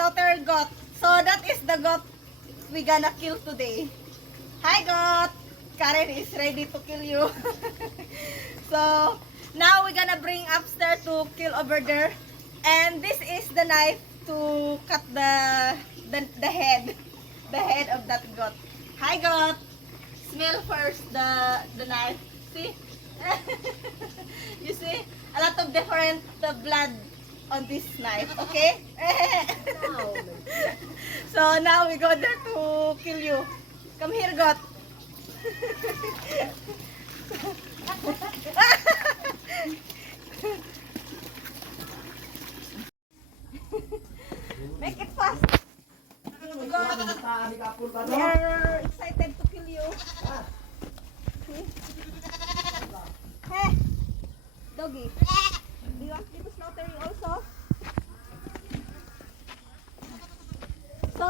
slaughter goat. So that is the goat we gonna kill today. Hi goat! Karen is ready to kill you. So now we're gonna bring upstairs to kill over there. And this is the knife to cut the head. The head of that goat. Hi goat! Smell first the knife. See? You see? A lot of different blood on this knife. Okay? So now we go there to kill you. Come here, goat. Make it fast. We are excited to kill you. Hey, doggy. Do you want me to slaughter you also? So,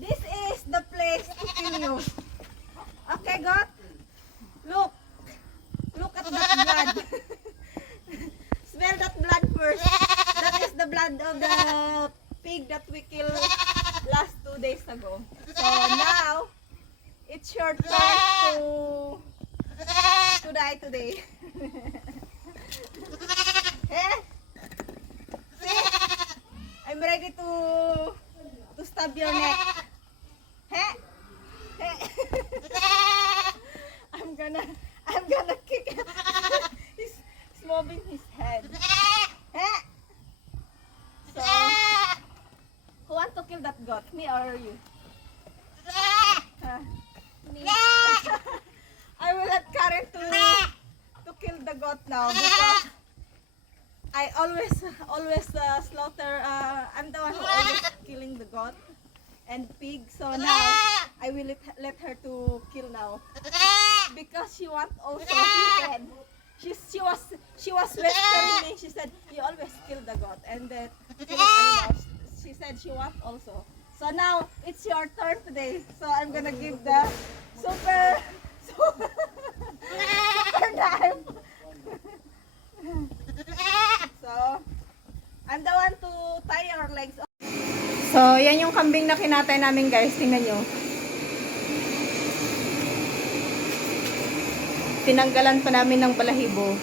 this is the place to kill you. Okay, God? Look. Look at that blood. Smell that blood first. That is the blood of the pig that we killed last 2 days ago. So now, it's your turn to die today. Eh? See? I'm ready to stab your neck. Eh? Eh? I'm gonna kick him. He's moving his head. Eh? So, who want to kill that goat? Me or you? Me. I will let Karen to kill the goat now because I always slaughter. I'm the one who always killing the goat and pig. So now I will let her to kill now because she want also. She said she was whispering me. She said you always kill the goat and the animals. She said she want also. So now it's your turn today. So I'm gonna give the super knife. So I'm the one to tie your legs. So yan yung kambing na kinatay namin guys. Tingnan nyo. Tinanggalan pa namin ng balahibo.